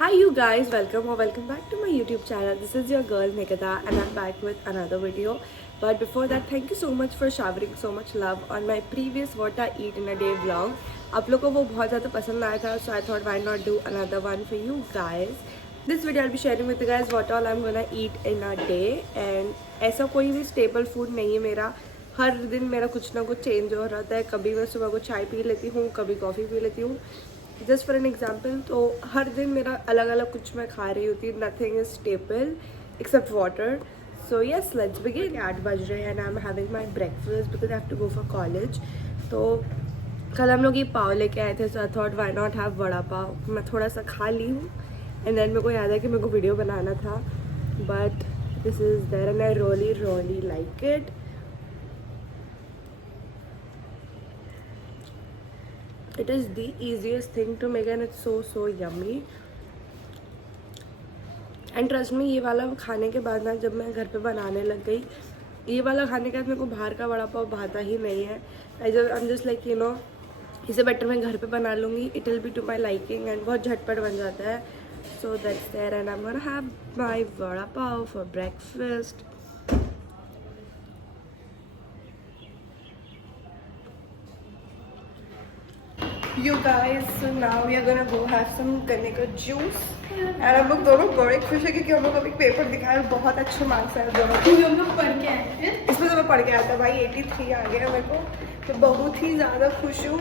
Hi you guys, welcome back to my YouTube channel. This is your girl Nikita and I'm back with another video. But before that, thank you so much for showering so much love on my previous what I eat in a day vlog. आप लोगों को वो बहुत ज़्यादा पसंद आया था, so I thought why not do another one for you guys. This video I'll be sharing with you guys what all I'm gonna eat in a day and ऐसा कोई भी staple food नहीं है मेरा. हर दिन मेरा कुछ ना कुछ चेंज हो रहता है. कभी मैं सुबह को चाय पी लेती हूँ, कभी कॉफ़ी पी लेती हूँ. जस्ट फॉर एन एग्जाम्पल, तो हर दिन मेरा अलग अलग कुछ मैं खा रही होती हूँ. Nothing is staple except water. So yes, let's begin. 8 बज रहे हैं and I am having my breakfast because I have to go for college. तो कल हम लोग ये पाव लेके आए थे, so I thought why not have vada pav. मैं थोड़ा सा खा ली हूँ एंड देन मेरे को याद है कि मेरे को वीडियो बनाना था, but this is there and I really like it. It is the easiest thing to make and it's so yummy. And trust me, ये वाला खाने के बाद ना, जब मैं घर पे बनाने लग गई, ये वाला खाने के बाद मेरे को बाहर का वड़ा पाव भाता ही नहीं है. I'm just like, इसे बेटर मैं घर पे बना लूँगी. It will be to my liking and बहुत झटपट बन जाता है. So that's there and I'm gonna have my vada pav for breakfast. You guys, so now we are gonna go have some गन्ने का juice. और हम लोग दोनों बड़े खुश है क्योंकि हम लोग अभी पेपर दिखाए बहुत अच्छे मार्क्स आए दोनों को. हम लोग पढ़ के आए थे. इसमें तो मैं पढ़ के आया था भाई. 83 आ गया मेरे को, तो बहुत ही ज़्यादा खुश हूँ.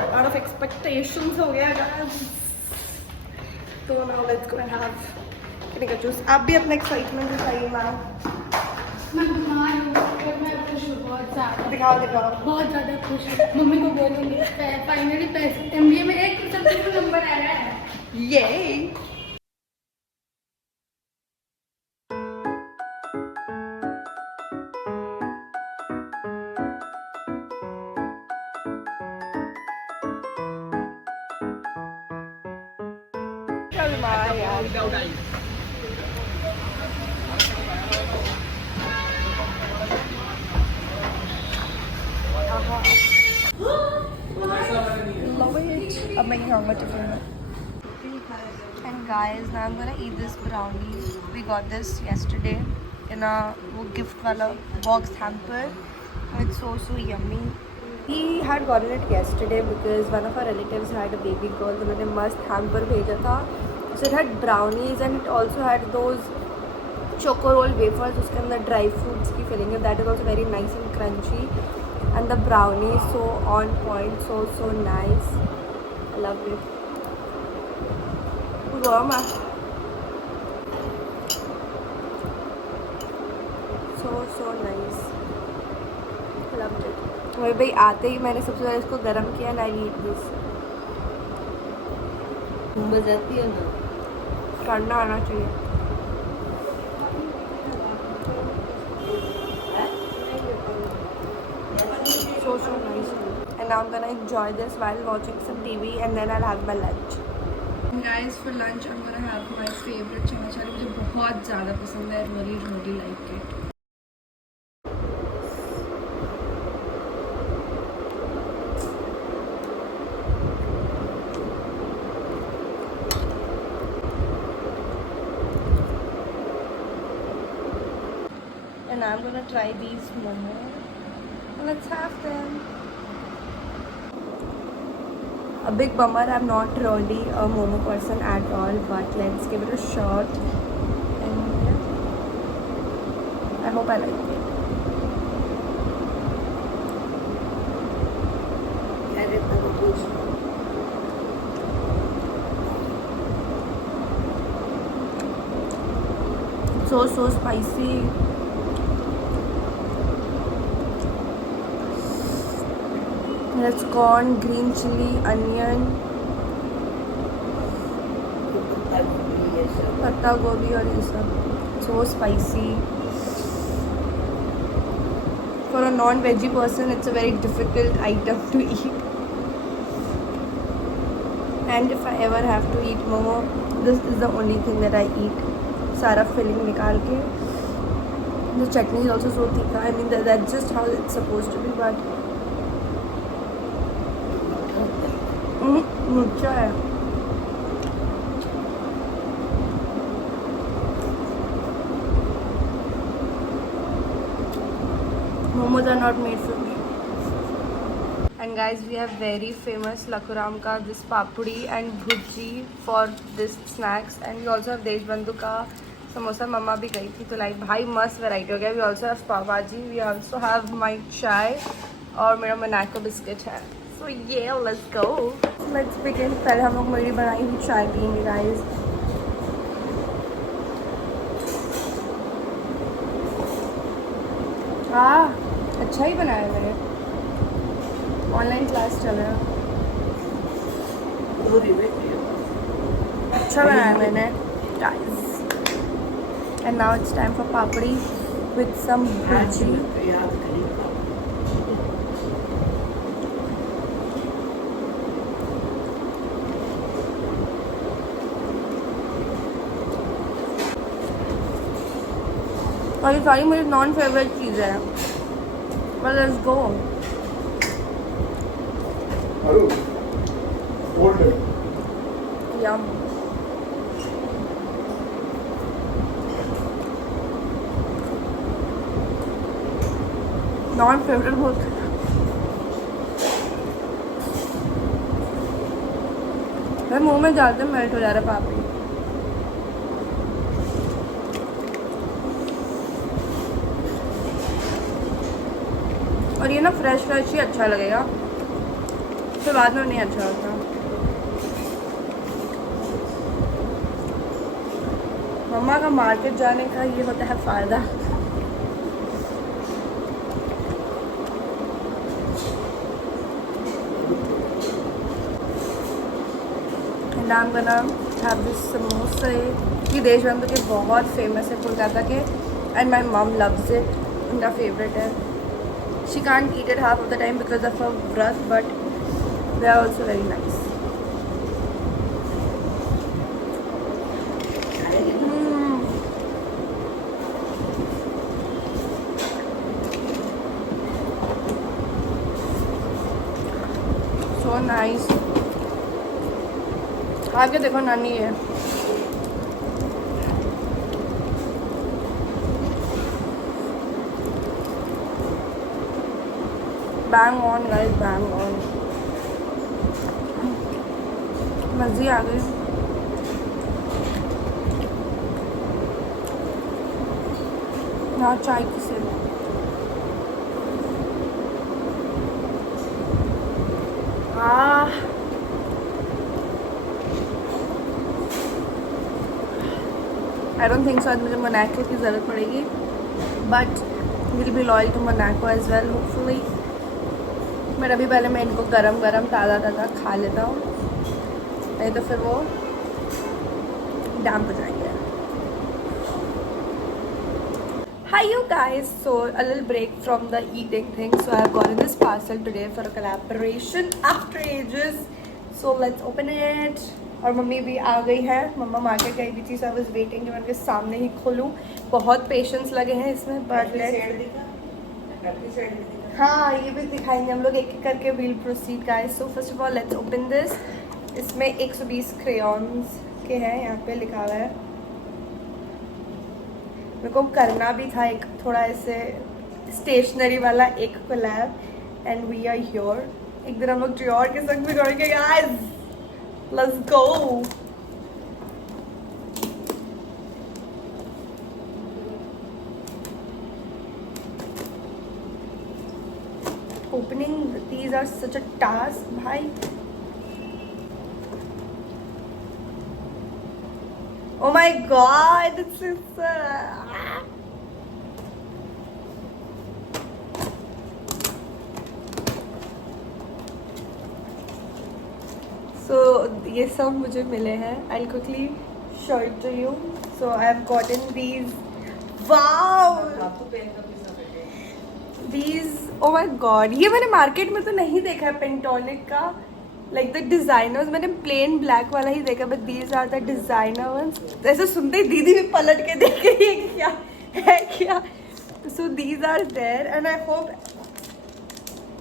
आउट ऑफ एक्सपेक्टेशंस हो गया guys. तो now let's go and have गन्ने का जूस. आप भी अपना एक्साइटमेंट दिखाइए मैम. मैं बीमार हूँ और मैं खुश हूँ बहुत ज़्यादा. दिखाओ बहुत ज़्यादा खुश हूँ. मम्मी को बोलूँगी फाइनली MBA में 1% नंबर आया है. ये love it. अब मैं ये खाऊंगा टिफिन में. And guys, now I'm gonna eat this brownie. We got this yesterday in a वो gift वाला box hamper. It's so yummy. He had gotten it yesterday because one of our relatives had a baby girl. तो उन्होंने मस्त hamper भेजा था. So it had brownies and it also had those choco roll wafers. उसके अंदर dry fruits की filling है. That is also very nice and crunchy. And the brownie is so on point, so nice. I love it. Warm up. So nice. Loved it. मेरे भाई आते ही मैंने सबसे पहले इसको गर्म किया and I eat this. मजाती है ना. ठंडा आना चाहिए. So nice. And now I'm gonna enjoy this while watching some TV and then I'll have my lunch. And guys, for lunch I'm gonna have my favorite chamacha. मुझे बहुत ज़्यादा पसंद है. Really like it. And I'm gonna try these momo. Let's have them. A big bummer, I'm not really a momo person at all, but let's give it a shot. And yeah, I hope I like it. So spicy. There's corn, green chili, onion, पत्ता गोभी और ये सब. So spicy. For a non-veggie person, it's a very difficult item to eat. And if I ever have to eat momo, this is the only thing that I eat. सारा filling निकाल के. The chutney is also so thick. I mean that's just how it's supposed to be, but अच्छा है. Momos are not made for me. And guys, we have very famous Lakhuram ka this papudi and bhujji for this snacks, and we also have Deshbandhu ka samosa. Mama bhi gayi thi to like bhai mast variety ho gaya. We also have pav bhaji, we also have my chai और मेरा Monaco biscuit है. So yeah, let's go. Let's begin. पहले हम लोग मेरी बनाई हुई चाय पियेंगे guys. हाँ, अच्छा ही बनाया मैंने. ऑनलाइन क्लास चल रहा है. अच्छा बनाया मैंने guys. And now it's time for papdi with some bhaji. और ये सारी मेरी नॉन फेवरेट चीज़ें हैं. Well, let's go. Yum. Non favourite बोलते हैं. मेरे मुंह में जाते मेल्ट हो जा रहा है पापड़ी. और ये ना फ्रेश ही अच्छा लगेगा, तो बाद में नहीं अच्छा होता. मम्मा का मार्केट जाने का ये होता है फ़ायदा. And I am gonna have this समोसे. ये देशबंधु के बहुत फेमस है कोलकाता के, एंड माई मम लव्स इट. उनका फेवरेट है. She can't eat it half of the time because of her vrat, but they are also very nice. So nice. आगे देखो नानी है. Bang on guys, bang on. मज़े आ गई. यहाँ चाय किसे लो. I don't think so आज मुझे मोनाको की ज़रूरत पड़ेगी, but we'll be loyal to Monaco as well hopefully. मेरा भी पहले मैं इनको गरम गरम ताज़ा ताज़ा खा लेता हूँ, नहीं तो फिर वो डैम्प हो जाएंगे. Hi you guys, so a little break from the eating thing. So I have gotten this parcel today for a collaboration after ages. So let's open it. और मम्मी भी आ गई है. मम्मा मार्केट गई भी थी, so I was waiting कि मैं उनके सामने ही खोलूँ. बहुत पेशेंस लगे हैं इसमें, but हाँ ये भी दिखाएंगे हम लोग एक एक करके. We'll proceed guys. So first of all let's open this. इसमें 120 क्रेयॉन्स के हैं, यहाँ पे लिखा हुआ है. मेरे को करना भी था एक थोड़ा ऐसे स्टेशनरी वाला एक collab, and we are here. एक दिन हम लोग ट्रियोर के संग भी करेंगे guys. Let's go. Opening these are such a task, bhai. Oh my god, this is so ये सब मुझे मिले हैं. I'll quickly show it to you. So I have gotten these. Wow. These, oh my god, ये मैंने market में तो नहीं देखा है पेंटोनिक का. लाइक द डिज़ाइनर्स मैंने प्लेन ब्लैक वाला ही देखा, but these are the designer ones. ऐसे सुनते ही दीदी भी पलट के देख रही है कि क्या है क्या. So these are there and I hope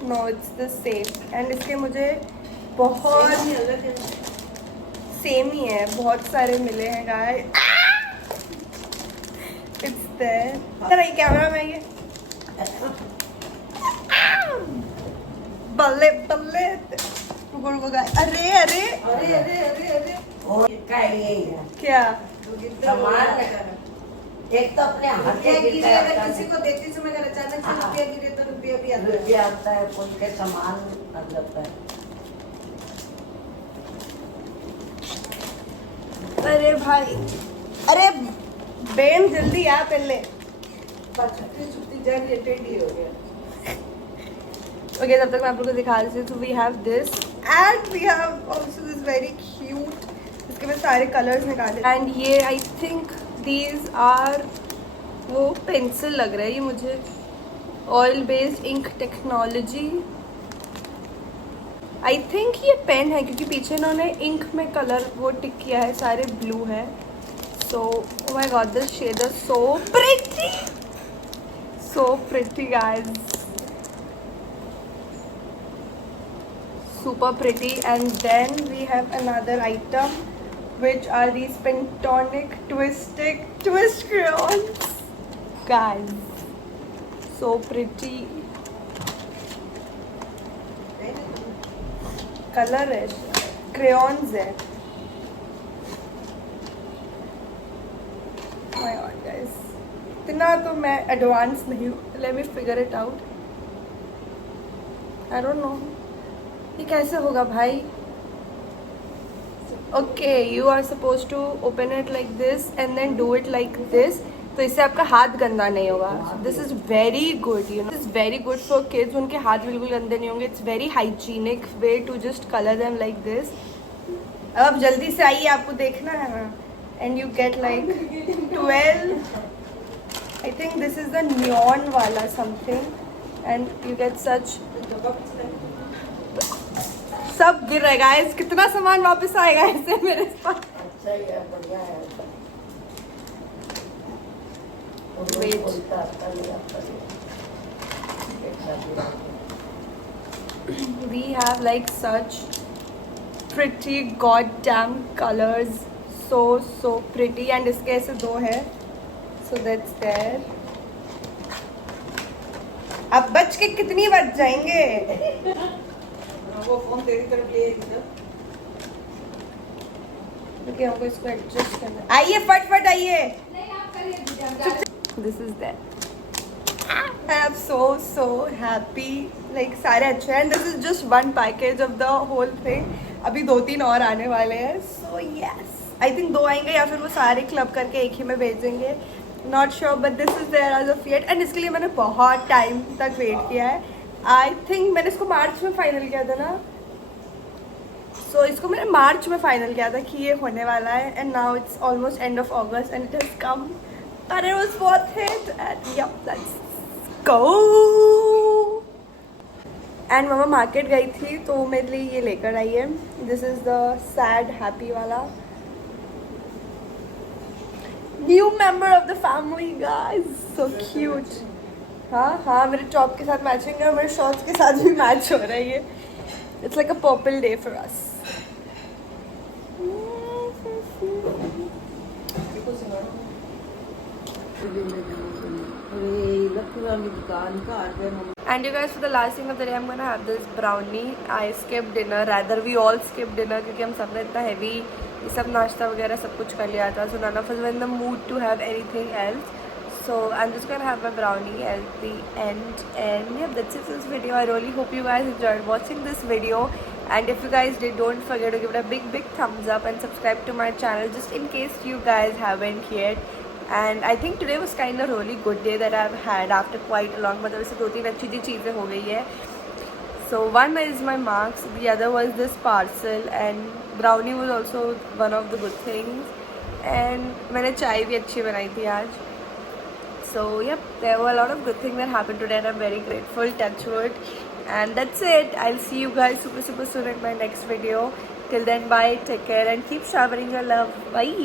no it's the same. And इसके मुझे बहुत सेम ही है, बहुत सारे मिले हैं गाइस. It's there. ये कैमरा में ये बल्ले बल्ले। रुको रुको गाइस, अरे अरे अरे अरे अरे अरे वो इसका यही है क्या सामान। एक तो अपने हाथ से गिरता है, अगर किसी को देते समय अगर अचानक से रुपया गिरे तो रुपया भी आता है। रुपया आता है, कोई के सामान लग जाता है। अरे भाई, अरे बेन जल्दी आ पहले। छुट्टी छुट्टी जा रही है, टेढ़ी हो गया। ओके, तब तक मैं आप लोगों को दिखा देती हूँ। तो we have this and we have also this very cute, इसके मैं सारे कलर्स निकाले। एंड ये आई थिंक दीज आर वो पेंसिल लग रहा है ये मुझे, oil based ink technology. I think ये पेन है क्योंकि पीछे इन्होंने इंक में कलर वो टिक किया है, सारे ब्लू है। So oh my god, this shade is so pretty guys, super pretty. And then we have another item which are these Pentonic twist crayons guys, so pretty color है, crayons है। Oh my god guys, इतना तो मैं advance नहीं हूँ। let me figure it out, I don't know ये कैसे होगा भाई। Okay, you are suppose to open it like this and then do it like this, तो इससे आपका हाथ गंदा नहीं होगा। This is very good, you know, this is very good for kids, उनके हाथ बिल्कुल गंदे नहीं होंगे। It's very hygienic way to just colour them like this. अब आप जल्दी से आइए, आपको देखना है ना। And you get like 12, I think this is the neon वाला something, and you get such. सब गिर रहेगा गाइस, कितना सामान वापस आएगा ऐसे मेरे पास। अच्छा ही है, बढ़िया है। Wait. We have like such pretty goddamn colors, so pretty, and इसके ऐसे दो है, so that's there. अब बच के कितनी बच जाएंगे। वो फोन तेरी तरफ लिए इधर। ओके, हमको इसको एडजस्ट करना। आइए फटफट आइए। नहीं आप करिए। This is that. I am so happy. Like सारे अच्छे हैं। This is just one package of the whole thing. अभी 2-3 और आने वाले हैं। So yes, I think 2 आएंगे या फिर वो सारे क्लब करके एक ही में भेज देंगे। Not sure, but this is there as of yet. And इसके लिए मैंने बहुत टाइम तक वेट किया है। आई थिंक मैंने इसको मार्च में फाइनल किया था ना, सो इसको मैंने मार्च में फाइनल किया था कि ये होने वाला है। And now it's almost end of August and it has come, but it was worth it. And yep, let's go. And mamma market गई थी तो वो मेरे लिए ये लेकर आई है। This is the sad happy वाला, new member of the family guys, so cute. हाँ, मेरे टॉप के साथ मैचिंग है और मेरे शॉर्ट्स के साथ भी मैच हो रहा है ये। It's like a purple day for us. And you guys, for the last thing of the day, I'm gonna have this brownie. I skipped dinner, rather we all skipped dinner क्योंकि हम सबने इतना heavy ये सब नाश्ता वगैरह सब कुछ कर लिया था. So none of us were in the mood to have anything else. So I'm just gonna have my brownie at the end, and yeah, that's it for this video. I really hope you guys enjoyed watching this video, and if you guys did, don't forget to give it a big thumbs up and subscribe to my channel just in case you guys haven't yet. And I think today was kind of really good day that I've had after quite a long, मतलब इससे 2-3 अच्छी चीज़ें हो गई है. So one is my marks, the other was this parcel, and brownie was also one of the good things. And मैंने चाय भी अच्छी बनाई थी आज. So yep, there were a lot of good things that happened today and I'm very grateful, touch wood. And that's it. I'll see you guys super soon in my next video. Till then, bye, take care and keep showering your love. Bye.